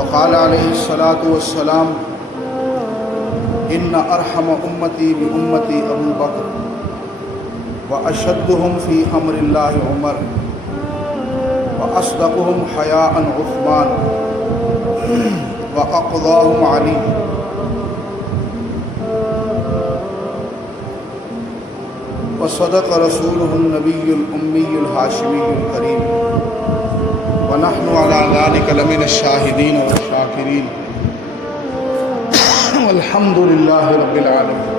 وقال علیہ الصلاۃ والسلام ان ارحم امتی بامتی ابو بکر واشدهم فی امر اللہ عمر واصدقهم حیاء عثمان واقضاهم علی وصدق رسوله النبی الامی الہاشمی الکریم ونحن على ذلك لمن الشاہدین والشاکرین والحمد للہ رب العالمین۔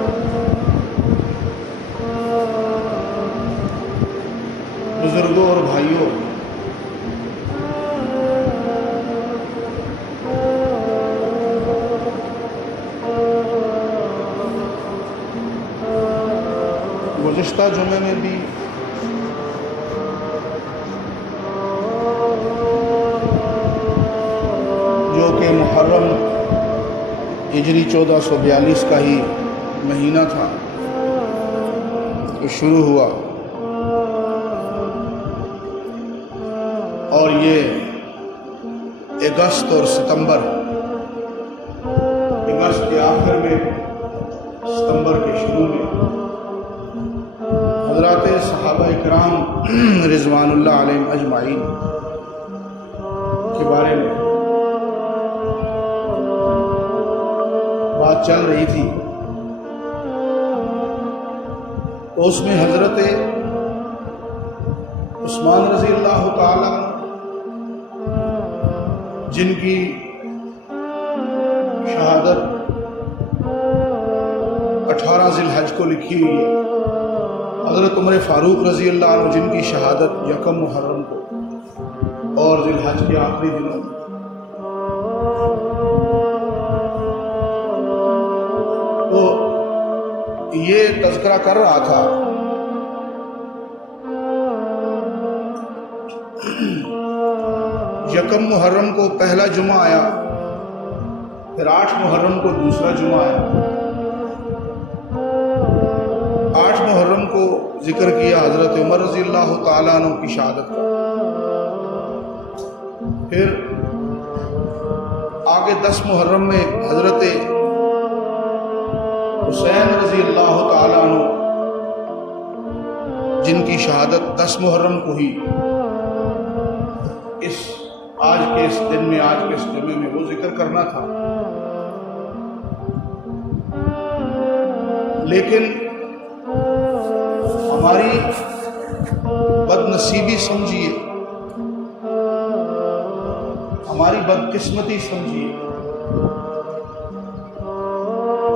بزرگوں اور بھائیوں، گزشتہ جمعے میں بھی جو کہ محرم ہجری 1442 کا ہی مہینہ تھا تو شروع ہوا، اور یہ اگست اور ستمبر، اگست کے آخر میں ستمبر کے شروع میں حضرات صحابہ کرام رضوان اللہ علیہم اجمعین کے بارے میں بات چل رہی تھی، تو اس میں حضرت عثمان رضی اللہ تعالی جن کی شہادت 18 ذی الحج کو لکھی ہوئی ہے، حضرت عمر فاروق رضی اللہ عنہ جن کی شہادت 1 محرم کو اور ذی الحج کے آخری دنوں میں، تو یہ تذکرہ کر رہا تھا یکم محرم کو پہلا جمعہ آیا، پھر 8 محرم کو دوسرا جمعہ آیا، 8 محرم کو ذکر کیا حضرت عمر رضی اللہ تعالیٰ عنہ کی شہادت کا، پھر آگے 10 محرم میں حضرت حسین رضی اللہ تعالیٰ عنہ جن کی شہادت 10 محرم کو ہی آج کے اس دن میں، آج کے اس جمعے میں وہ ذکر کرنا تھا، لیکن ہماری بد نصیبی سمجھیے، ہماری بدقسمتی سمجھیے،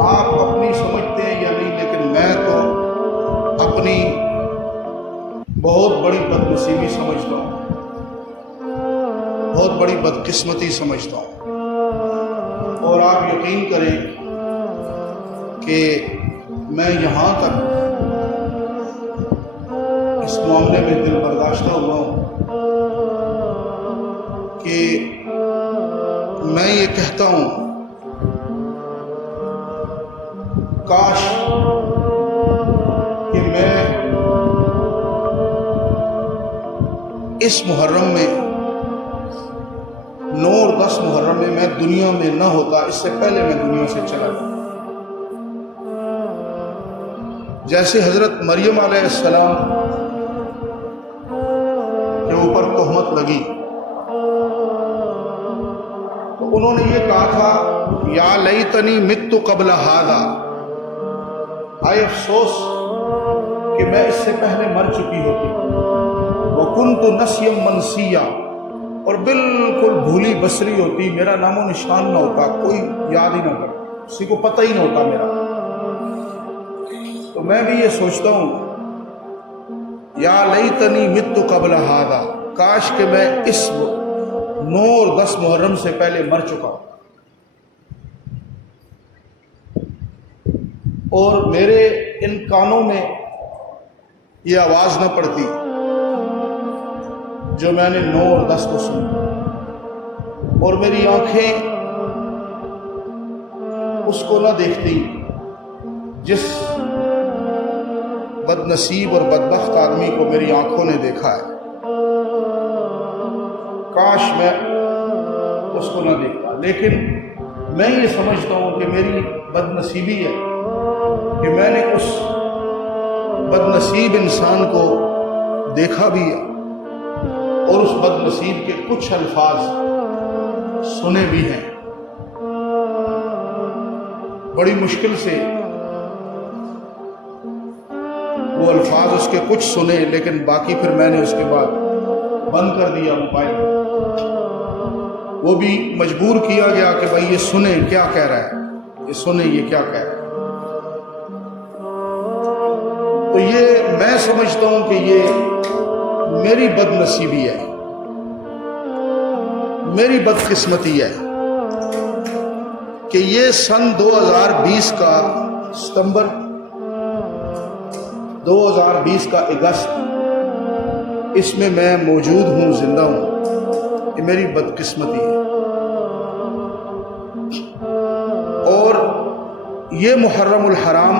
آپ اپنی سمجھتے ہیں یا نہیں، لیکن میں تو اپنی بہت بڑی بدنصیبی سمجھتا ہوں، بہت بڑی بدقسمتی سمجھتا ہوں، اور آپ یقین کریں کہ میں یہاں تک اس معاملے میں دل برداشتہ ہوا ہوں کہ میں یہ کہتا ہوں کاش کہ میں اس محرم میں 9 اور 10 محرم میں میں دنیا میں نہ ہوتا، اس سے پہلے میں دنیا سے چلا گیا۔ جیسے حضرت مریم علیہ السلام کے اوپر تہمت لگی تو انہوں نے یہ کہا تھا یا لیتنی مت قبل ھذا، آئے افسوس کہ میں اس سے پہلے مر چکی ہوتی، وکنت نسیا منسیا، اور بالکل بھولی بسری ہوتی، میرا نام و نشان نہ ہوتا، کوئی یاد ہی نہ کرتا، کسی کو پتہ ہی نہ ہوتا میرا۔ تو میں بھی یہ سوچتا ہوں یا لیتنی مت قبل ھذا، کاش کہ میں اس 9 اور 10 محرم سے پہلے مر چکا ہوں، اور میرے ان کانوں میں یہ آواز نہ پڑتی جو میں نے 9 اور 10 کو سنی، اور میری آنکھیں اس کو نہ دیکھتی جس بد نصیب اور بدبخت آدمی کو میری آنکھوں نے دیکھا ہے، کاش میں اس کو نہ دیکھتا۔ لیکن میں یہ سمجھتا ہوں کہ میری بد نصیبی ہے کہ میں نے اس بد نصیب انسان کو دیکھا بھی ہے اور اس بد نصیب کے کچھ الفاظ سنے بھی ہیں. بڑی مشکل سے وہ الفاظ اس کے کچھ سنے، لیکن باقی پھر میں نے اس کے بعد بند کر دیا موبائل. وہ بھی مجبور کیا گیا کہ بھائی یہ سنیں کیا کہہ رہا ہے، یہ سنیں یہ کیا کہہ رہا ہے. تو یہ میں سمجھتا ہوں کہ یہ میری بد نصیبی ہے، میری بدقسمتی ہے کہ یہ سن 2020 کا ستمبر، 2020 کا اگست، اس میں میں موجود ہوں، زندہ ہوں. یہ میری بدقسمتی ہے. اور یہ محرم الحرام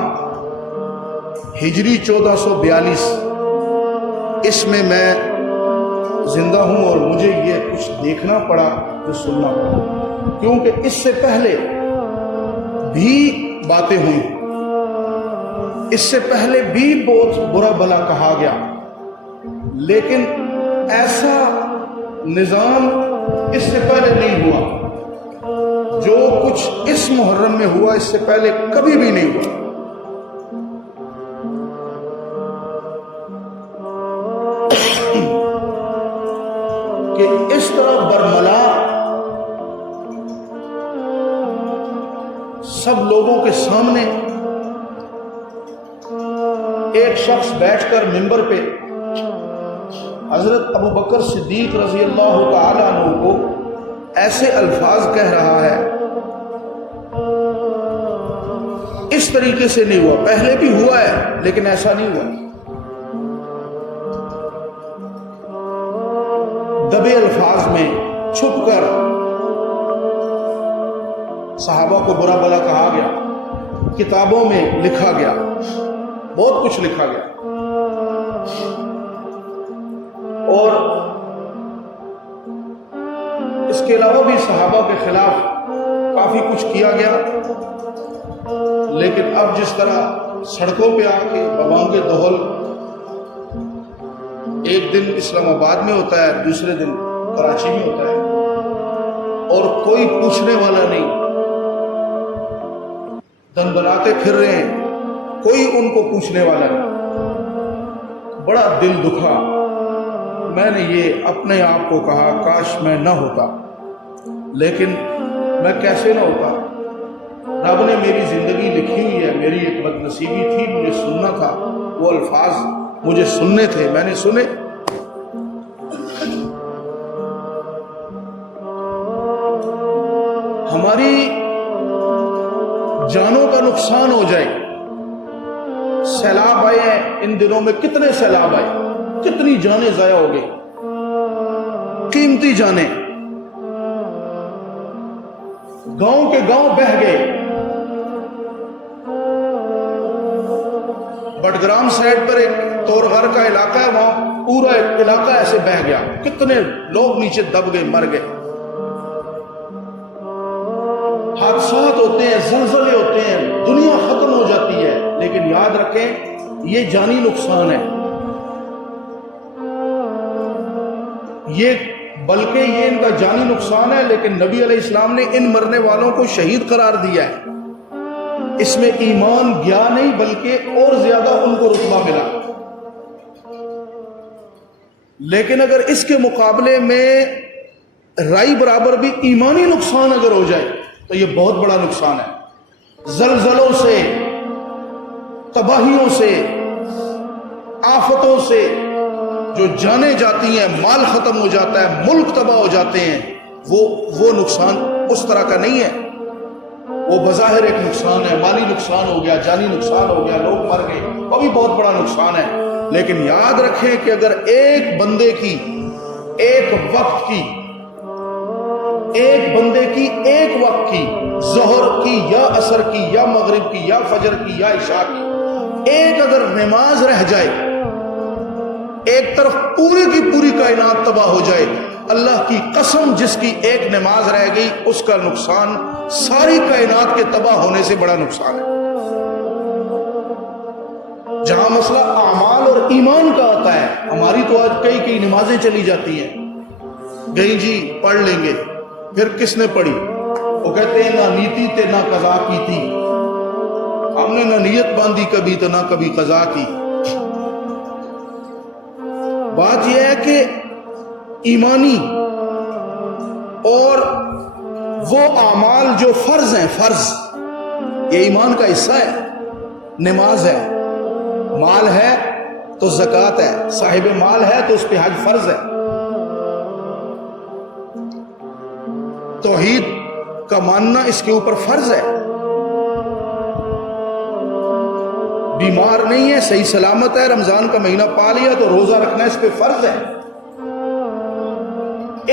ہجری 1442 اس میں میں زندہ ہوں اور مجھے یہ کچھ دیکھنا پڑا جو سننا پڑا، کیونکہ اس سے پہلے بھی باتیں ہوئی، اس سے پہلے بھی بہت برا بھلا کہا گیا، لیکن ایسا نظام اس سے پہلے نہیں ہوا. جو کچھ اس محرم میں ہوا اس سے پہلے کبھی بھی نہیں ہوا. کہ اس طرح برملا سب لوگوں کے سامنے ایک شخص بیٹھ کر منبر پہ حضرت ابو بکر صدیق رضی اللہ تعالی عنہ کو ایسے الفاظ کہہ رہا ہے، اس طریقے سے نہیں ہوا. پہلے بھی ہوا ہے لیکن ایسا نہیں ہوا. دبے الفاظ میں چھپ کر صحابہ کو برا بھلا کہا گیا، کتابوں میں لکھا گیا، بہت کچھ لکھا گیا. اور اس کے علاوہ بھی صحابہ کے خلاف کافی کچھ کیا گیا. لیکن اب جس طرح سڑکوں پہ آ کے بوانگ دہل ایک دن اسلام آباد میں ہوتا ہے، دوسرے دن کراچی میں ہوتا ہے، اور کوئی پوچھنے والا نہیں، دن بناتے پھر رہے ہیں، کوئی ان کو پوچھنے والا نہیں. بڑا دل دکھا. میں نے یہ اپنے آپ کو کہا کاش میں نہ ہوتا، لیکن میں کیسے نہ ہوتا. رب نے میری زندگی لکھی ہوئی ہے، میری ایک بد نصیبی تھی، مجھے سننا تھا، وہ الفاظ مجھے سننے تھے، میں نے سنے. ہماری جانوں کا نقصان ہو جائے. سیلاب آئے ہیں ان دنوں میں، کتنے سیلاب آئے، کتنی جانیں ضائع ہو گئی، قیمتی جانیں. گاؤں کے گاؤں بہہ گئے. بٹگرام سائڈ پر ایک تورغر کا علاقہ ہے، وہاں پورا ایک علاقہ ایسے بہہ گیا، کتنے لوگ نیچے دب گئے، مر گئے. حادثات ہوتے ہیں، زلزلے ہوتے ہیں، دنیا ختم ہو جاتی ہے، لیکن یاد رکھیں یہ جانی نقصان ہے. یہ بلکہ یہ ان کا جانی نقصان ہے، لیکن نبی علیہ السلام نے ان مرنے والوں کو شہید قرار دیا ہے. اس میں ایمان گیا نہیں بلکہ اور زیادہ ان کو رتبہ ملا. لیکن اگر اس کے مقابلے میں رائی برابر بھی ایمانی نقصان اگر ہو جائے تو یہ بہت بڑا نقصان ہے. زلزلوں سے، تباہیوں سے، آفتوں سے جو جانیں جاتی ہیں، مال ختم ہو جاتا ہے، ملک تباہ ہو جاتے ہیں، وہ نقصان اس طرح کا نہیں ہے. وہ بظاہر ایک نقصان ہے، مالی نقصان ہو گیا، جانی نقصان ہو گیا، لوگ مر گئے، وہ بھی بہت بڑا نقصان ہے. لیکن یاد رکھیں کہ اگر ایک بندے کی، ایک وقت کی، ایک بندے کی ایک وقت کی، ظہر کی یا عصر کی یا مغرب کی یا فجر کی یا عشاء کی ایک اگر نماز رہ جائے، ایک طرف پوری کی پوری کائنات تباہ ہو جائے، اللہ کی قسم جس کی ایک نماز رہ گئی اس کا نقصان ساری کائنات کے تباہ ہونے سے بڑا نقصان ہے۔ جہاں مسئلہ اعمال اور ایمان کا آتا ہے، ہماری تو آج کئی نمازیں چلی جاتی ہیں، گئی جی پڑھ لیں گے، پھر کس نے پڑھی؟ وہ کہتے ہیں نہ نیتی تے نہ قضا کی تھی، ہم نے نہ نیت باندھی کبھی تو نہ کبھی قضا کی۔ بات یہ ہے کہ ایمانی اور وہ اعمال جو فرض ہیں، فرض یہ ایمان کا حصہ ہے، نماز ہے، مال ہے تو زکوٰۃ ہے، صاحب مال ہے تو اس پہ حج فرض ہے، توحید کا ماننا اس کے اوپر فرض ہے، بیمار نہیں ہے، صحیح سلامت ہے، رمضان کا مہینہ پا لیا تو روزہ رکھنا اس پہ فرض ہے۔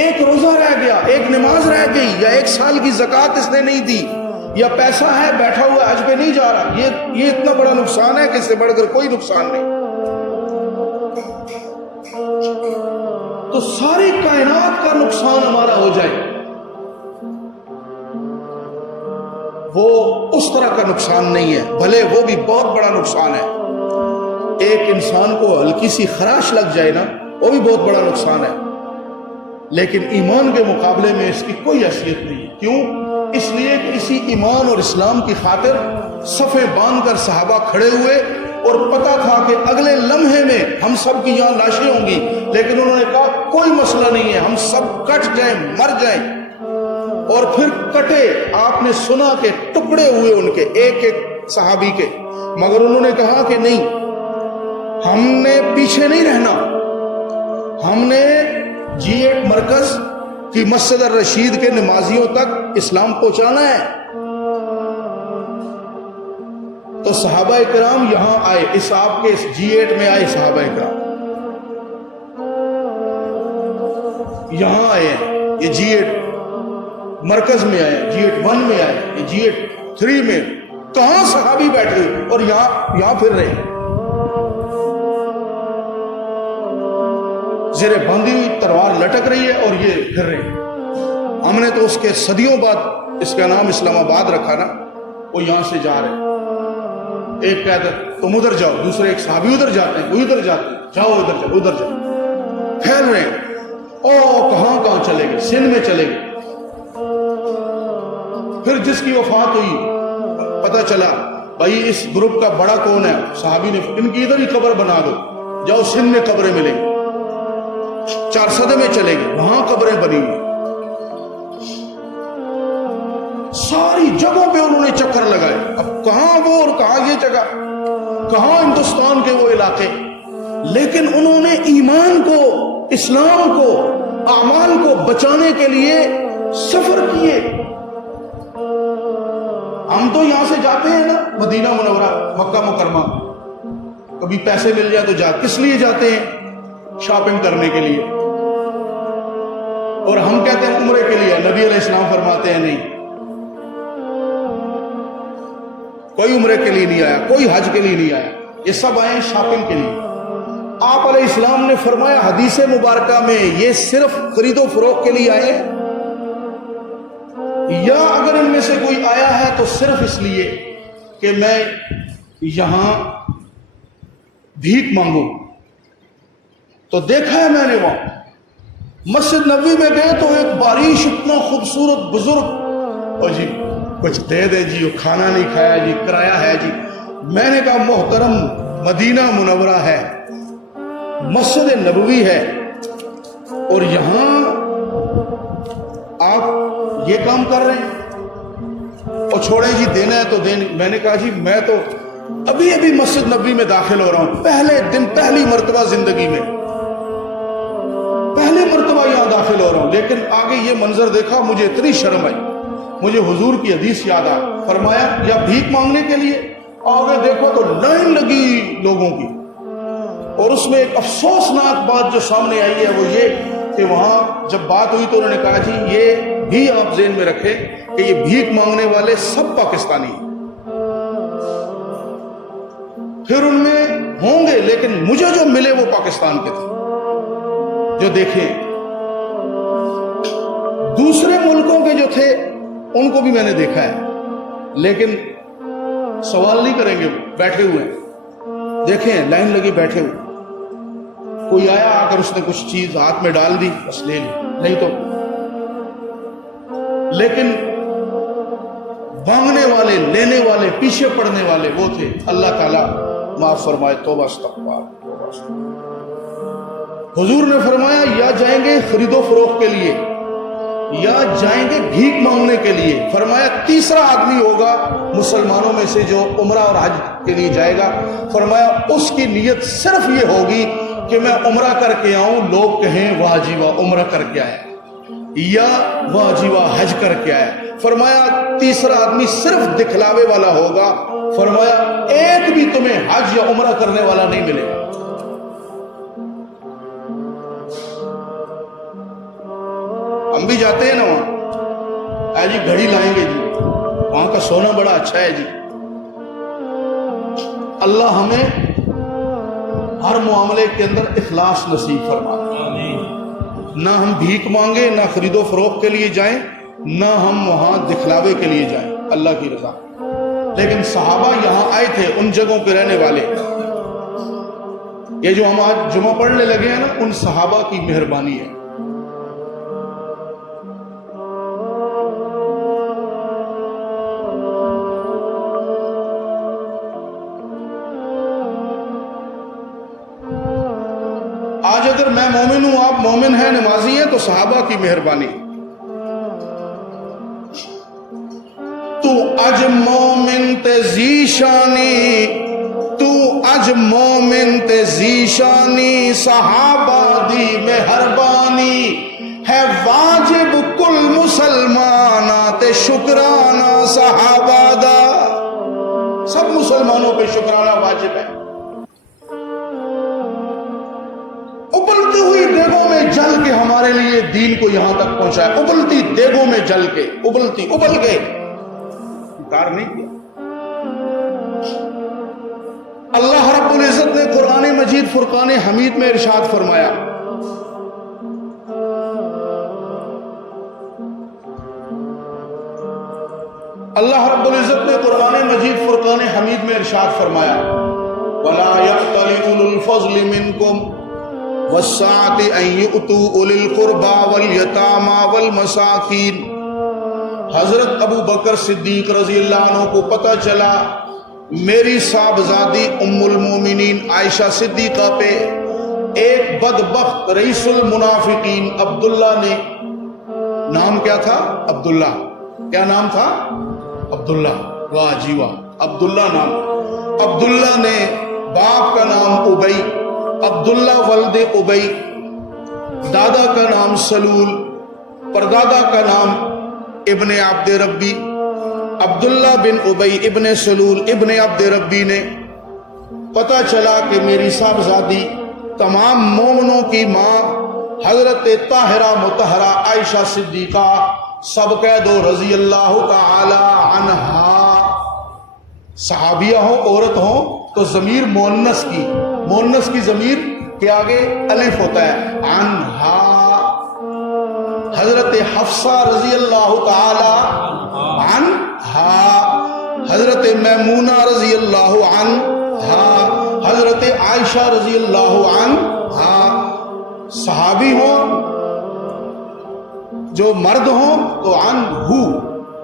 ایک روزہ رہ گیا، ایک نماز رہ گئی، یا 1 سال کی زکوٰۃ اس نے نہیں دی، یا پیسہ ہے بیٹھا ہوا حج پہ نہیں جا رہا، یہ اتنا بڑا نقصان ہے کہ اس سے بڑھ کر کوئی نقصان نہیں۔ تو ساری کائنات کا نقصان ہمارا ہو جائے، وہ اس طرح کا نقصان نہیں ہے، بھلے وہ بھی بہت بڑا نقصان ہے۔ ایک انسان کو ہلکی سی خراش لگ جائے نا، وہ بھی بہت بڑا نقصان ہے، لیکن ایمان کے مقابلے میں اس کی کوئی حیثیت نہیں۔ کیوں؟ اس لیے کہ اسی ایمان اور اسلام کی خاطر صفیں باندھ کر صحابہ کھڑے ہوئے، اور پتا تھا کہ اگلے لمحے میں ہم سب کی یہاں لاشیں ہوں گی، لیکن انہوں نے کہا کوئی مسئلہ نہیں ہے، ہم سب کٹ جائیں، مر جائیں۔ اور پھر کٹے، آپ نے سنا کہ ٹکڑے ہوئے ان کے ایک ایک صحابی کے، مگر انہوں نے کہا کہ نہیں، ہم نے پیچھے نہیں رہنا، ہم نے G8 مرکز کی مسجد الرشید کے نمازیوں تک اسلام پہنچانا ہے۔ تو صحابہ کرام یہاں آئے، اس آپ کے G8 میں آئے، صحابہ کرام یہاں آئے ہیں، یہ G8 مرکز میں آئے، G8 1 میں آئے، یہ G8 3 میں، کہاں صحابی بیٹھے اور یہاں پھر رہے ہیں، زیر باندھی ہوئی تلوار لٹک رہی ہے اور یہ پھر رہے ہیں۔ ہم نے تو اس کے صدیوں بعد اس کا نام اسلام آباد رکھا نا، وہ یہاں سے جا رہے ہیں، ایک کہتا ہے تم ادھر جاؤ، دوسرے ایک صحابی ادھر جاتے ہیں، کوئی ادھر جاتے ہیں، جاؤ ادھر جاؤ، ادھر جاؤ، پھیل رہے ہیں۔ او کہاں چلے گئے، سندھ میں چلے گئے۔ پھر جس کی وفات ہوئی پتہ چلا بھائی اس گروپ کا بڑا کون ہے، صحابی نے ان کی ادھر ہی قبر بنا دو، جاؤ سندھ میں قبریں ملیں گی۔ 4 میں چلے گئے، وہاں قبریں بنی ہوئی، ساری جگہوں پہ انہوں نے چکر لگائے۔ اب کہاں وہ اور کہاں یہ جگہ، کہاں ہندوستان کے وہ علاقے، لیکن انہوں نے ایمان کو، اسلام کو، اعمال کو بچانے کے لیے سفر کیے۔ ہم تو یہاں سے جاتے ہیں نا مدینہ منورہ، مکہ مکرمہ، کبھی پیسے مل جائے تو کس لیے جاتے ہیں؟ شاپنگ کرنے کے لیے، اور ہم کہتے ہیں عمرے کے لیے۔ نبی علیہ السلام فرماتے ہیں نہیں، کوئی عمرے کے لیے نہیں آیا، کوئی حج کے لیے نہیں آیا، یہ سب آئے شاپنگ کے لیے۔ آپ علیہ السلام نے فرمایا حدیث مبارکہ میں یہ صرف خرید و فروخت کے لیے آئے ہیں، یا اگر ان میں سے کوئی آیا ہے تو صرف اس لیے کہ میں یہاں بھیک مانگوں۔ تو دیکھا ہے میں نے وہاں مسجد نبوی میں گئے تو ایک بارش اتنا خوبصورت بزرگ، اور جی کچھ دے دے جی، وہ کھانا نہیں کھایا جی، کرایہ ہے جی۔ میں نے کہا محترم مدینہ منورہ ہے، مسجد نبوی ہے، اور یہاں آپ یہ کام کر رہے ہیں، اور چھوڑیں جی دینا ہے تو دینا۔ میں نے کہا جی میں تو ابھی مسجد نبوی میں داخل ہو رہا ہوں، پہلے دن، پہلی مرتبہ زندگی میں پہلی مرتبہ یہاں داخل ہو رہا ہوں، لیکن آگے یہ منظر دیکھا مجھے اتنی شرم آئی، مجھے حضور کی حدیث یاد آ، فرمایا یا بھیک مانگنے کے لیے آگے دیکھو تو لائن لگی لوگوں کی، اور اس میں ایک افسوسناک بات جو سامنے آئی ہے وہ یہ کہ وہاں جب بات ہوئی تو انہوں نے کہا جی یہ بھی آپ ذہن میں رکھیں کہ یہ بھیک مانگنے والے سب پاکستانی ہیں، پھر ان میں ہوں گے لیکن مجھے جو ملے وہ پاکستان کے تھے، جو دیکھیں دوسرے ملکوں کے جو تھے ان کو بھی میں نے دیکھا ہے، لیکن سوال نہیں کریں گے، بیٹھے ہوئے ہیں، دیکھیں لائن لگی بیٹھے ہوئے، کوئی آیا آ کر اس نے کچھ چیز ہاتھ میں ڈال دی بس لے لی، نہیں تو لیکن مانگنے والے، لینے والے، پیچھے پڑنے والے وہ تھے۔ اللہ تعالیٰ معاف فرمائے، توبہ استغفار۔ حضور نے فرمایا یا جائیں گے خرید و فروخت کے لیے یا جائیں گے بھیک مانگنے کے لیے۔ فرمایا تیسرا آدمی ہوگا مسلمانوں میں سے جو عمرہ اور حج کے لیے جائے گا، فرمایا اس کی نیت صرف یہ ہوگی کہ میں عمرہ کر کے آؤں، لوگ کہیں واہ جی واہ عمرہ کر کے آیا، یا واہ جی واہ حج کر کے آیا۔ فرمایا تیسرا آدمی صرف دکھلاوے والا ہوگا، فرمایا ایک بھی تمہیں حج یا عمرہ کرنے والا نہیں ملے گا۔ ہم بھی جاتے ہیں نا وہاں، اے جی گھڑی لائیں گے جی، وہاں کا سونا بڑا اچھا ہے جی۔ اللہ ہمیں ہر معاملے کے اندر اخلاص نصیب فرمائے، نہ ہم بھیک مانگے، نہ خرید و فروخت کے لیے جائیں، نہ ہم وہاں دکھلاوے کے لیے جائیں، اللہ کی رضا۔ لیکن صحابہ یہاں آئے تھے، ان جگہوں پہ رہنے والے، یہ جو ہم آج جمعہ پڑھنے لگے ہیں نا، ان صحابہ کی مہربانی ہے۔ آج اگر میں مومن ہوں، آپ مومن ہیں، نمازی ہیں، تو صحابہ کی مہربانی۔ تو اج مومن تے زیشانی، تو اج مومن تے زیشانی، صحابہ دی مہربانی ہے واجب کل مسلمانہ تے شکرانہ صحابہ دا۔ سب مسلمانوں پہ شکرانہ واجب ہے۔ ابلتی ہوئی دیگوں میں جل کے ہمارے لیے دین کو یہاں تک پہنچایا، ابلتی دیگوں میں جل کے، ابل کے انکار نہیں کیا۔ اللہ رب العزت نے قرآن مجید فرقان حمید میں ارشاد فرمایا، اللہ رب العزت نے قرآن مجید فرقان حمید میں ارشاد فرمایا، وَلَا يَأْتَلِ أُولُو الْفَضْلِ مِنْكُمْ وَالسَّعَةِ أَن يُؤْتُوا أُولِي الْقُرْبَى وَالْيَتَامَى وَالْمَسَاكِينَ۔ حضرت ابو بکر صدیق رضی اللہ عنہ کو پتہ چلا میری صاحبزادی ام المومنین عائشہ صدیقہ پہ ایک بدبخت رئیس المنافقین عبداللہ نے، نام کیا تھا؟ عبداللہ۔ کیا نام تھا؟ عبداللہ۔ واہ جی واہ، عبداللہ نام۔ عبداللہ نے، باپ کا نام ابی، عبداللہ ولد ابی، دادا کا نام سلول، پردادا کا نام ابن عبد ربی، عبداللہ بن ابی ابن سلول ابن عبد ربی نے پتہ چلا کہ میری صاحبزادی تمام مومنوں کی ماں حضرت طاہرہ مطہرہ عائشہ صدیقہ، سب کہہ دو رضی اللہ تعالی عنہا، صحابیہ ہوں، عورت ہوں تو ضمیر مؤنث کی ضمیر کے آگے الف ہوتا ہے، عنہا۔ حضرت حفصہ رضی اللہ تعالی عنہا، حضرت میمونہ رضی اللہ عنہا، حضرت عائشہ رضی اللہ عنہا۔ صحابی ہوں جو مرد ہوں تو عنہو،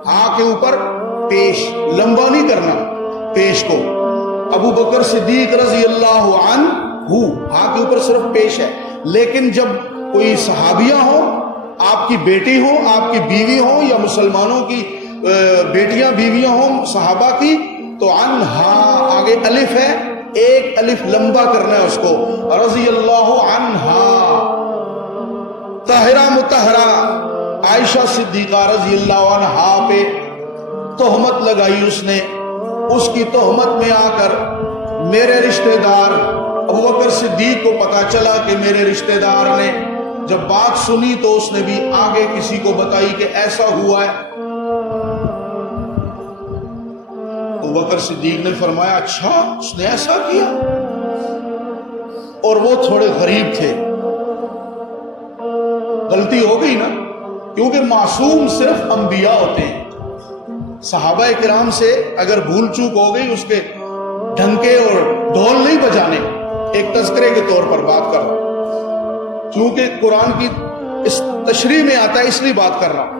ہاں کے اوپر پیش، لمبا نہیں کرنا پیش کو۔ ابو بکر صدیق رضی اللہ عنہ، ہاں کے اوپر صرف پیش ہے۔ لیکن جب کوئی صحابیہ ہو، آپ کی بیٹی ہو، آپ کی بیوی ہو، یا مسلمانوں کی بیٹیاں بیویاں ہوں صحابہ کی، تو عنہا آگے الف ہے، ایک الف لمبا کرنا ہے اس کو، رضی اللہ عنہا۔ طاہرہ مطہرہ عائشہ صدیقہ رضی اللہ عنہا پہ تہمت لگائی اس نے۔ اس کی تہمت میں آ کر میرے رشتہ دار ابو بکر صدیق کو پتا چلا کہ میرے رشتہ دار نے جب بات سنی تو اس نے بھی آگے کسی کو بتائی کہ ایسا ہوا ہے۔ ابو بکر صدیق نے فرمایا اچھا اس نے ایسا کیا، اور وہ تھوڑے غریب تھے، غلطی ہو گئی نا کیونکہ معصوم صرف انبیاء ہوتے ہیں. صحابہ کرام سے اگر بھول چوک ہو گئی اس کے ڈھنکے اور ڈھول نہیں بجانے. ایک تذکرے کے طور پر بات کر رہا ہوں چونکہ قرآن کی اس تشریح میں آتا ہے اس لیے بات کر رہا ہوں.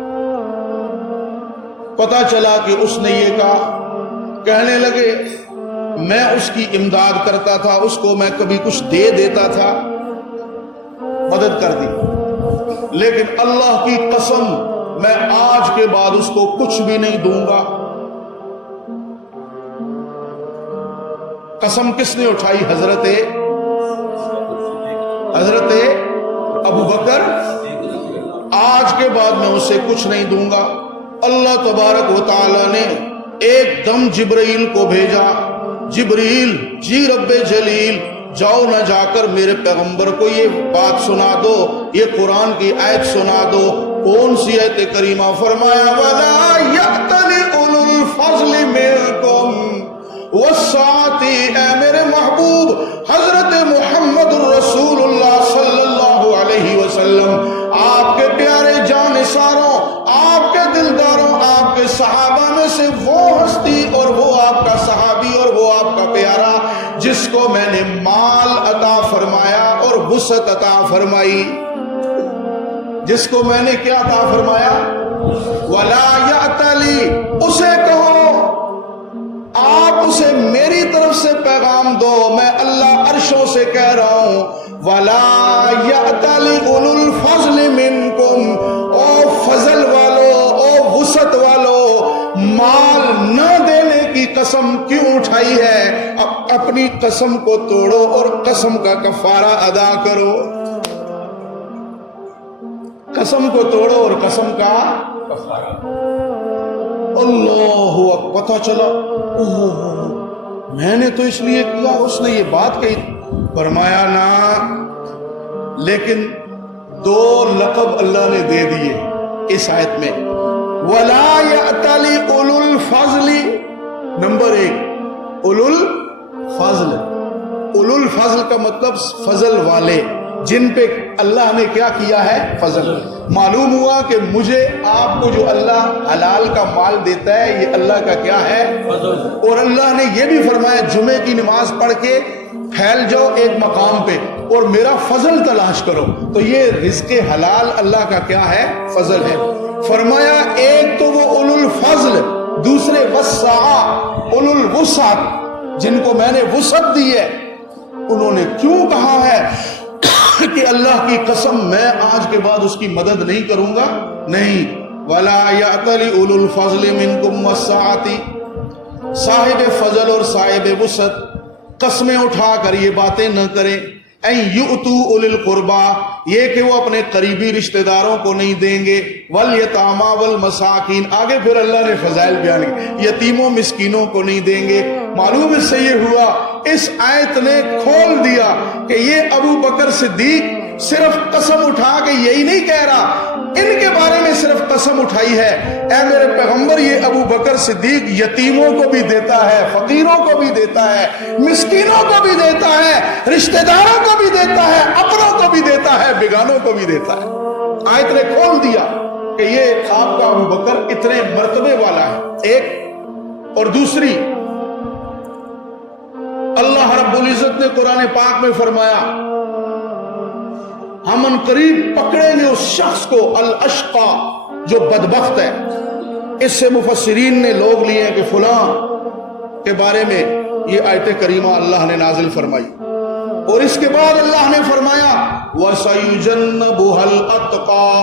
پتا چلا کہ اس نے یہ کہا، کہنے لگے میں اس کی امداد کرتا تھا، اس کو میں کبھی کچھ دے دیتا تھا، مدد کر دی، لیکن اللہ کی قسم میں آج کے بعد اس کو کچھ بھی نہیں دوں گا. قسم کس نے اٹھائی؟ حضرت ابو بکر. آج کے بعد میں اسے کچھ نہیں دوں گا. اللہ تبارک و تعالی نے ایک دم جبرائیل کو بھیجا. جبرائیل جی رب جلیل جاؤ نہ جا کر میرے پیغمبر کو یہ بات سنا دو، یہ قرآن کی آیت سنا دو. کون سی آیت کریمہ؟ فرمایا وَلَا يَأْتَلِ أُولُو الْفَضْلِ مِنْكُمْ وَالسَّعَةِ. اے میرے محبوب حضرت محمد الرسول اللہ صلی اللہ علیہ وسلم، آپ کے پیارے جانثاروں، آپ کے دلداروں، آپ کے صحابہ میں سے وہ ہستی اور وہ آپ کا صحابی اور وہ آپ کا پیارا جس کو میں نے مال عطا فرمایا اور وسعت عطا فرمائی. جس کو میں نے کیا عطا فرمایا؟ وَلَا يَأْتَلِ. اسے کہو، آپ اسے میری طرف سے پیغام دو، میں اللہ عرشوں سے کہہ رہا ہوں وَلَا يَأْتَلِ أُولُو الْفَضْلِ مِنْكُمْ. او فضل والو، او وسعت والو، مال نہ دینے کی قسم کیوں اٹھائی ہے؟ اب اپنی قسم کو توڑو اور قسم کا کفارہ ادا کرو. قسم کو توڑو اور قسم کا کفارہ. اللہ اکبر. پتہ چلا میں نے تو اس لیے کیا، اس نے یہ بات کہی. فرمایا نہ، لیکن دو لقب اللہ نے دے دیے اس آیت میں. وَلَا يَأْتَلِ أُولُو الْفَضْلِ. نمبر 1 اولو الفضل. اولو الفضل کا مطلب فضل والے، جن پہ اللہ نے کیا کیا ہے؟ فضل. معلوم ہوا کہ مجھے آپ کو جو اللہ حلال کا مال دیتا ہے یہ اللہ کا کیا ہے؟ فضل. اور اللہ نے یہ بھی فرمایا جمعے کی نماز پڑھ کے پھیل جاؤ ایک مقام پہ اور میرا فضل تلاش کرو. تو یہ رزق حلال اللہ کا کیا ہے؟ فضل ہے. فرمایا ایک تو وہ اولو الفضل، دوسرے وسعہ اولو الوسعت، جن کو میں نے وسعت دی ہے. انہوں نے کیوں کہا ہے کہ اللہ کی قسم میں آج کے بعد اس کی مدد نہیں کروں گا؟ نہیں. وَلَا يَأْتَلِ أُولُو الْفَضْلِ مِنْكُمْ وَالسَّعَةِ. صاحب فضل اور صاحب وسعت قسمیں اٹھا کر یہ باتیں نہ کریں. اَن يُؤْتُوا أُولِي الْقُرْبَى، یہ کہ وہ اپنے قریبی رشتہ داروں کو نہیں دیں گے. وَالْيَتَامَى وَالْمَسَاكِينَ، آگے پھر اللہ نے فضائل بیان کی، یتیموں مسکینوں کو نہیں دیں گے. معلوم اس سے یہ ہوا اس آیت نے کھول دیا کہ یہ ابو بکر صدیق صرف قسم اٹھا کے یہی نہیں کہہ رہا، ان کے بارے میں صرف قسم اٹھائی ہے. اے میرے پیغمبر یہ ابو بکر صدیق یتیموں کو بھی دیتا ہے، فقیروں کو بھی دیتا ہے، مسکینوں کو بھی دیتا ہے، رشتہ داروں کو بھی دیتا ہے، اپنوں کو بھی دیتا ہے، بیگانوں کو بھی دیتا ہے. آیت نے کھول دیا کہ یہ آپ کا ابو بکر اتنے مرتبے والا ہے. ایک اور دوسری، اللہ رب العزت نے قرآن پاک میں فرمایا ہم ان قریب پکڑیں گے اس شخص کو الاشقا جو بدبخت ہے. اس سے مفسرین نے لوگ لیے ہیں کہ فلاں کے بارے میں یہ آیت کریمہ اللہ نے نازل فرمائی. اور اس کے بعد اللہ نے فرمایا وَسَيُجَنَّبُهَا الْأَتْقَى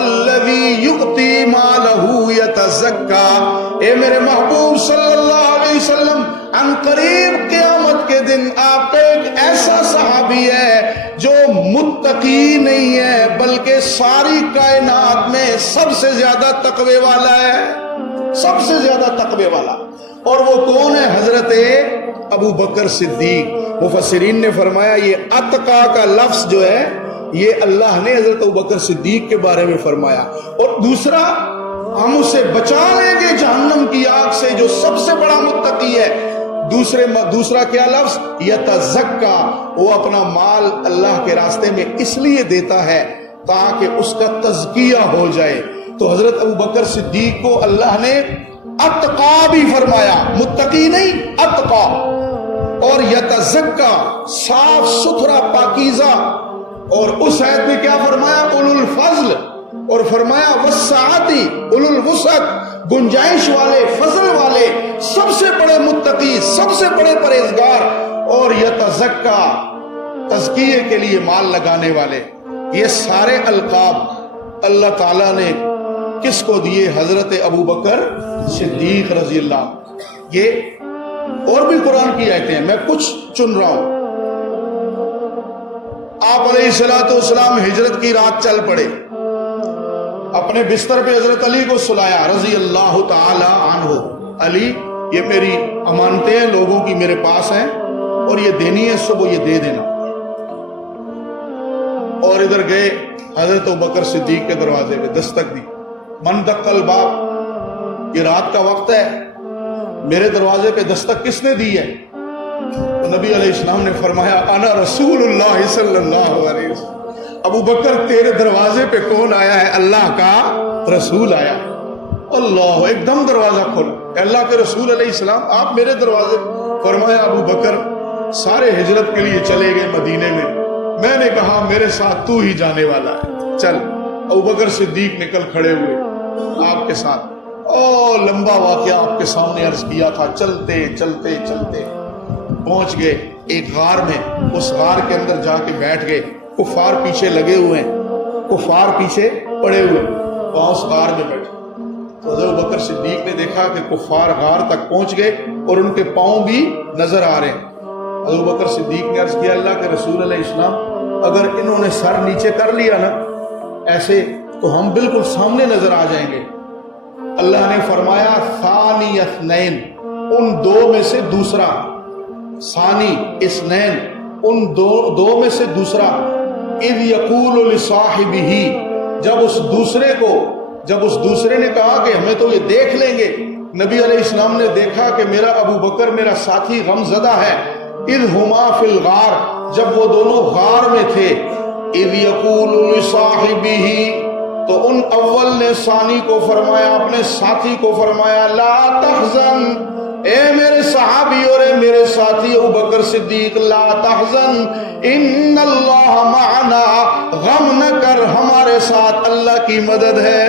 الَّذِي يُؤْتِي مَالَهُ يَتَزَكَّى. اے میرے محبوب صلی اللہ علیہ وسلم، ان قریب قیامت کے دن آپ کا ایک ایسا صحابی ہے جو متقی نہیں ہے بلکہ ساری کائنات میں سب سے زیادہ تقوی والا ہے، سب سے زیادہ تقوی والا. اور وہ کون ہے؟ حضرت ابو بکر صدیق. مفسرین نے فرمایا یہ اتقا کا لفظ جو ہے یہ اللہ نے حضرت ابو بکر صدیق کے بارے میں فرمایا. اور دوسرا، ہم اسے بچا لیں گے جہنم کی آگ سے جو سب سے بڑا متقی ہے. دوسرا کیا لفظ؟ یتزکا، وہ اپنا مال اللہ کے راستے میں اس لیے دیتا ہے تاکہ اس کا تزکیہ ہو جائے. تو حضرت ابو بکر صدیق کو اللہ نے اتقا بھی فرمایا، متقی نہیں اتقا. اور یتزکا صاف ستھرا پاکیزہ. اور اس آیت میں کیا فرمایا؟ اولو الفضل. اور فرمایا وسعتی، اولو الوسعت، گنجائش والے، فضل والے، سب سے بڑے متقی، سب سے بڑے پرہیزگار. اور یتزکا تزکیے کے لیے مال لگانے والے. یہ سارے القاب اللہ تعالیٰ نے کس کو دیے؟ حضرت ابو بکر صدیق رضی اللہ. یہ اور بھی قرآن کی آیتیں ہیں، میں کچھ چن رہا ہوں. آپ علیہ الصلوۃ والسلام ہجرت کی رات چل پڑے، اپنے بستر پہ حضرت علی کو سلایا رضی اللہ تعالی عنہ. علی یہ میری امانتیں ہیں لوگوں کی میرے پاس ہیں اور یہ دینی ہے، صبح یہ دے دینا. اور ادھر گئے حضرت ابوبکر صدیق کے دروازے پہ دستک دی. من دق الباب، یہ رات کا وقت ہے، میرے دروازے پہ دستک کس نے دی ہے؟ تو نبی علیہ السلام نے فرمایا انا رسول اللہ صلی اللہ علیہ وسلم. ابو بکر تیرے دروازے پہ کون آیا ہے؟ اللہ کا رسول آیا. اللہ، ایک دم دروازہ کھولا، اللہ کے رسول علیہ السلام آپ میرے دروازے پہ. فرمایا ابو بکر سارے ہجرت کے لیے چلے گئے مدینے میں نے کہا میرے ساتھ تو ہی جانے والا ہے، چل. ابو بکر صدیق نکل کھڑے ہوئے آپ کے ساتھ. لمبا واقعہ آپ کے سامنے عرض کیا تھا. چلتے چلتے چلتے پہنچ گئے ایک غار میں. اس غار کے اندر جا کے بیٹھ گئے. کفار پیچھے لگے ہوئے ہیں، کفار پیچھے پڑے ہوئے، وہاں اس غار میں بیٹھے. تو حضرت ابوبکر صدیق نے دیکھا کہ کفار غار تک پہنچ گئے اور ان کے پاؤں بھی نظر آ رہے ہیں. حضرت ابوبکر صدیق نے عرض کیا اللہ کے رسول علیہ السلام اگر انہوں نے سر نیچے کر لیا نا ایسے تو ہم بالکل سامنے نظر آ جائیں گے. اللہ نے فرمایا ثانی اثنین، ان دو میں سے دوسرا. ثانی اثنین، ان دو میں سے دوسرا. اذ یقول لصاحبہ، جب اس دوسرے نے کہا کہ ہمیں تو یہ دیکھ لیں گے. نبی علیہ السلام نے دیکھا کہ میرا ابو بکر میرا ساتھی غم زدہ ہے. اذ ہما فی الغار، جب وہ دونوں غار میں تھے. اذ یقول لصاحبہ، تو ان اول نے ثانی کو فرمایا، اپنے ساتھی کو فرمایا لا تحزن، اے میرے صحابی اور اے میرے ساتھی ابو بکر صدیق، لا تحزن ان اللہ معنا، غم نہ کر ہمارے ساتھ اللہ کی مدد ہے.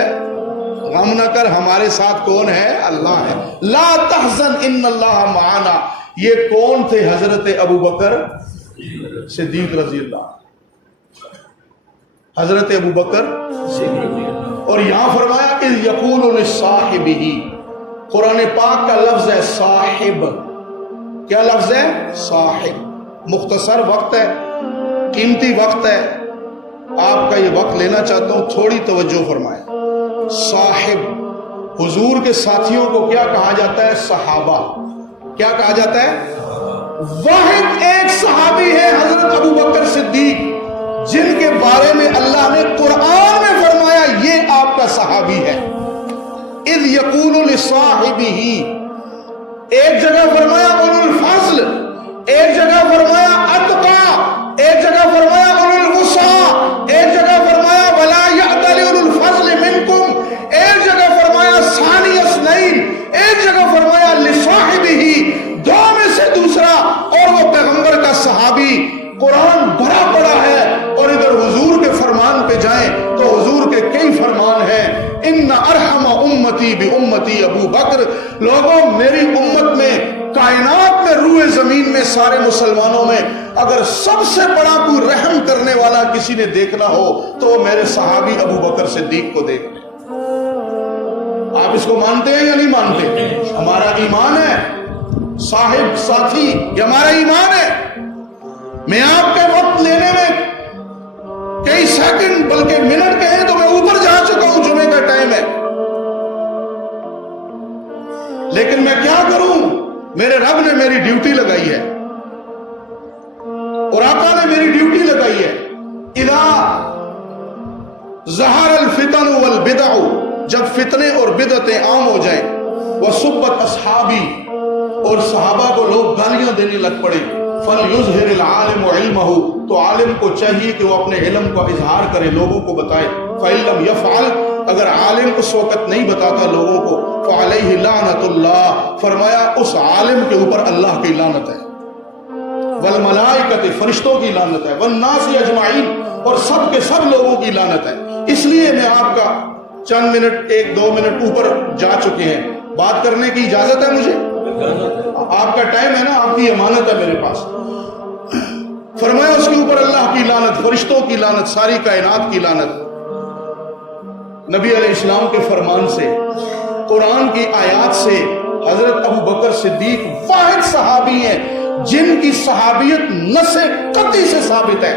غم نہ کر ہمارے ساتھ کون ہے؟ اللہ ہے. لا تحزن ان اللہ معنا. یہ کون تھے؟ حضرت ابو بکر صدیق رضی اللہ، حضرت ابو بکر صدیق. اور یہاں فرمایا کہ یقول لصاحبہ، قرآن پاک کا لفظ ہے صاحب. کیا لفظ ہے؟ صاحب. مختصر وقت ہے، قیمتی وقت ہے، آپ کا یہ وقت لینا چاہتا ہوں، تھوڑی توجہ فرمائیں. صاحب، حضور کے ساتھیوں کو کیا کہا جاتا ہے؟ صحابہ. کیا کہا جاتا ہے؟ واحد ایک صحابی ہے حضرت ابو بکر صدیق، جن کے بارے میں اللہ نے قرآن میں فرمایا یہ آپ کا صحابی ہے. اذ یقول لصاحبہ، ایک جگہ فرمایا اولو الفضل، ایک جگہ فرمایا اتقا، ایک جگہ فرمایا اولو الوسع، ایک جگہ فرمایا ولا یأتل اولو الفضل منکم، ایک جگہ فرمایا ثانی اثنین، ایک جگہ فرمایا لصاحبہ، دو میں سے دوسرا. اور وہ پیغمبر کا صحابی. قرآن بھرا پڑا ہے. اور ادھر حضور کے فرمان پہ جائیں تو حضور کے کئی فرمان ہیں. ان ارحم امتی بامتی ابو بکر، لوگوں میری امت میں، کائنات میں، روئے زمین میں، سارے مسلمانوں میں اگر سب سے بڑا کوئی رحم کرنے والا کسی نے دیکھنا ہو تو وہ میرے صحابی ابو بکر صدیق کو دیکھ لیں. آپ اس کو مانتے ہیں یا نہیں مانتے؟ ہمارا ایمان ہے. صاحب، ساتھی، یہ ہمارا ایمان ہے. میں آپ کے وقت لینے میں کئی سیکنڈ بلکہ منٹ کہیں تو میں اوپر جا چکا ہوں. جمعے کا ٹائم ہے، لیکن میں کیا کروں؟ میرے رب نے میری ڈیوٹی لگائی ہے اور آقا نے میری ڈیوٹی لگائی ہے. اذا ظہر الفتن والبدع، جب فتنے اور بدعتیں عام ہو جائیں، وسبت اصحابی، اور صحابہ کو لوگ گالیاں دینے لگ پڑے، فَلْيُظْهِرِ الْعَالِمُ عِلْمَهُ، تو عالم کو چاہیے کہ وہ اپنے علم کا اظہار کرے، لوگوں کو بتائے. فَإِن لَّمْ يَفْعَلْ، اگر عالم اس وقت نہیں بتاتا لوگوں کو، فَعَلَيْهِ لَعْنَةُ اللَّهِ، فرمایا اس عالم کے اوپر اللہ کی لعنت ہے، وَالْمَلَائِكَةِ، فرشتوں کی لعنت ہے، وَالنَّاسِ أَجْمَعِينَ، اور سب کے سب لوگوں کی لعنت ہے. اس لیے میں آپ کا چند منٹ 1-2 منٹ اوپر جا چکے ہیں، بات کرنے کی اجازت ہے مجھے؟ آپ کا ٹائم ہے نا، آپ کی امانت ہے میرے پاس. فرمایا اس کے اوپر اللہ کی لعنت، فرشتوں کی لعنت، ساری کائنات کی لعنت. نبی علیہ السلام کے فرمان سے، قرآن کی آیات سے، حضرت ابو بکر صدیق واحد صحابی ہیں جن کی صحابیت نص قطعی سے ثابت ہے.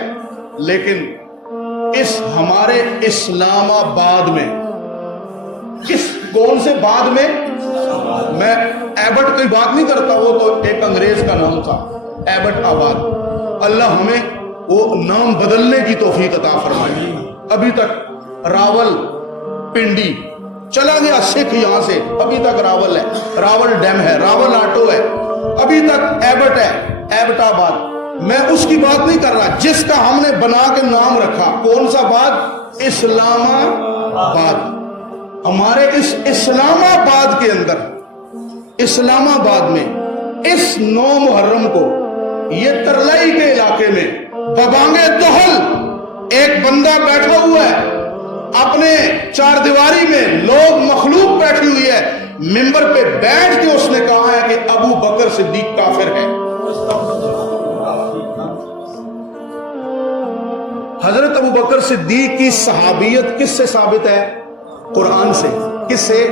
لیکن اس ہمارے اسلام آباد میں، کون سے بعد میں، میں ایبٹ کی بات نہیں کرتا، وہ تو ایک انگریز کا نام تھا، ایبٹ آباد. اللہ ہمیں وہ نام بدلنے کی توفیق عطا فرمائے. ابھی تک راول پنڈی چلا گیا سکھ یہاں سے، ابھی تک راول ہے، راول ڈیم ہے، راول آٹو ہے، ابھی تک ایبٹ ہے، ایبٹ آباد. میں اس کی بات نہیں کر رہا جس کا ہم نے بنا کے نام رکھا. کون سا بعد؟ اسلام آباد. ہمارے اس اسلام آباد کے اندر، اسلام آباد میں اس 9 محرم کو یہ ترلائی کے علاقے میں ببانگے دہل ایک بندہ بیٹھا ہوا ہے اپنے چار دیواری میں، لوگ مخلوق بیٹھی ہوئی ہے، ممبر پہ بیٹھ کے اس نے کہا ہے کہ ابو بکر صدیق کافر ہے. حضرت ابو بکر صدیق کی صحابیت کس سے ثابت ہے؟ قرآن سے. کس سے؟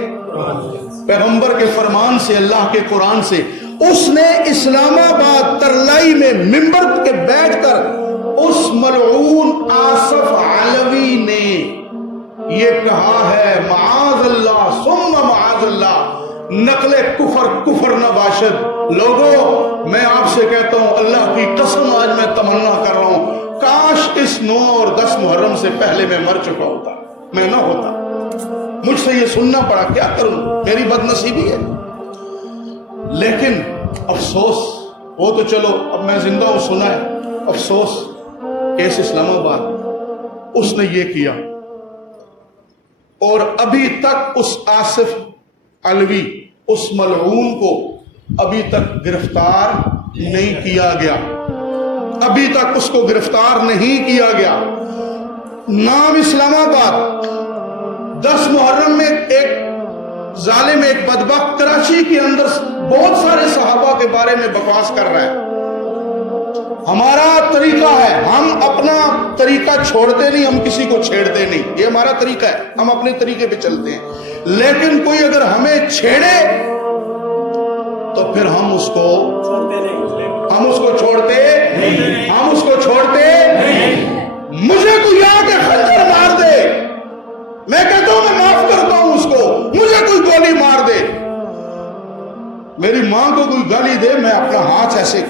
پیغمبر کے فرمان سے، اللہ کے قرآن سے. اس نے اسلام آباد ترلائی میں ممبر کے بیٹھ کر اس ملعون آصف علوی نے یہ کہا ہے، معاذ اللہ ثم معاذ اللہ، نقل کفر نہ باشد. لوگوں میں آپ سے کہتا ہوں، اللہ کی قسم آج میں تمنا کر رہا ہوں، کاش اس 9 اور 10 محرم سے پہلے میں مر چکا ہوتا، میں نہ ہوتا. مجھ سے یہ سننا پڑا، کیا کروں، میری بد نصیبی ہے. لیکن افسوس، وہ تو چلو اب میں زندہ ہوں، سنا ہے. افسوس کہ اس اسلام آباد اس نے یہ کیا، اور ابھی تک اس آصف علوی، اس ملعون کو ابھی تک گرفتار نہیں کیا گیا، ابھی تک اس کو گرفتار نہیں کیا گیا. نام اسلام آباد. 10 محرم میں ایک ظالم، ایک بدبخت کراچی کے اندر بہت سارے صحابہ کے بارے میں بکواس کر رہا ہے. ہمارا طریقہ ہے، ہم اپنا طریقہ چھوڑتے نہیں، ہم کسی کو چھیڑتے نہیں، یہ ہمارا طریقہ ہے، ہم اپنے طریقے پہ چلتے ہیں. لیکن کوئی اگر ہمیں چھیڑے تو پھر ہم اس کو چھوڑتے نہیں. مجھے کوئی آ کے خنجر مار دے، میں کہتا ہوں میں معاف کرتا ہوں اس کو. مجھے کوئی گولی مار دے، میری ماں کو کوئی گالی دے، میں اپنا ہاتھ ایسے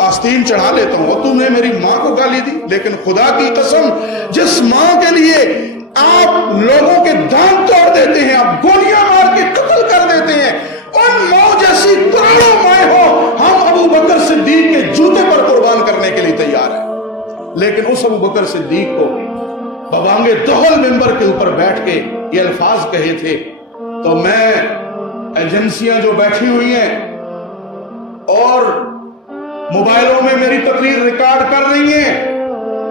آستین چڑھا لیتا ہوں، اور تم نے میری ماں کو گالی دی. لیکن خدا کی قسم، جس ماں کے لیے آپ لوگوں کے دانت توڑ دیتے ہیں، آپ گولیاں مار کے قتل کر دیتے ہیں، ان ماں جیسی کروڑوں مائیں ہوں، ہم ابو بکر صدیق کے جوتے پر قربان کرنے کے لیے تیار ہیں. لیکن اس ابو بکر صدیق کو ببانگے دہل ممبر کے اوپر بیٹھ کے یہ الفاظ کہے تھے. تو میں، ایجنسیاں جو بیٹھی ہوئی ہیں اور موبائلوں میں میری تقریر ریکارڈ کر رہی ہیں،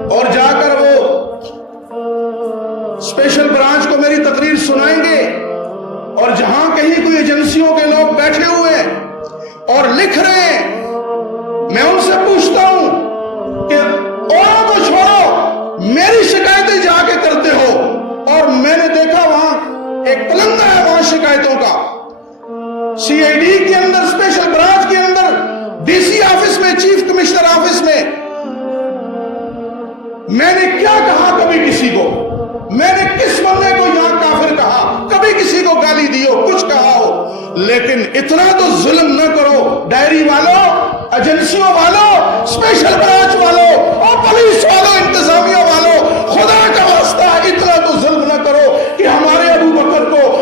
اور جا کر وہ اسپیشل برانچ کو میری تقریر سنائیں گے، اور جہاں کہیں کوئی ایجنسیوں کے لوگ بیٹھے ہوئے ہیں اور لکھ رہے ہیں، میں ان سے پوچھتا ہوں کہ اوروں کو چھوڑو، میری شکایتیں جا کے کرتے ہو. اور میں نے دیکھا وہاں ایک پلندہ ہے وہاں شکایتوں کا، سی آئی ڈی کے اندر، اسپیشل برانچ کے اندر، ڈی سی آفس میں، چیف کمشنر آفس میں. میں نے کیا کہا کبھی کسی کو؟ میں نے کس بندے کو یہاں کافر کہا؟ کبھی کسی کو گالی دی ہو، کچھ کہا ہو؟ لیکن اتنا تو ظلم نہ کرو، ڈائری والوں، ایجنسیوں والوں، اسپیشل برانچ والوں، اور پولیس والوں، انتظامیہ والوں، خدا کا واسطہ اتنا تو ظلم نہ کرو کہ ہمارے ابو بکر کو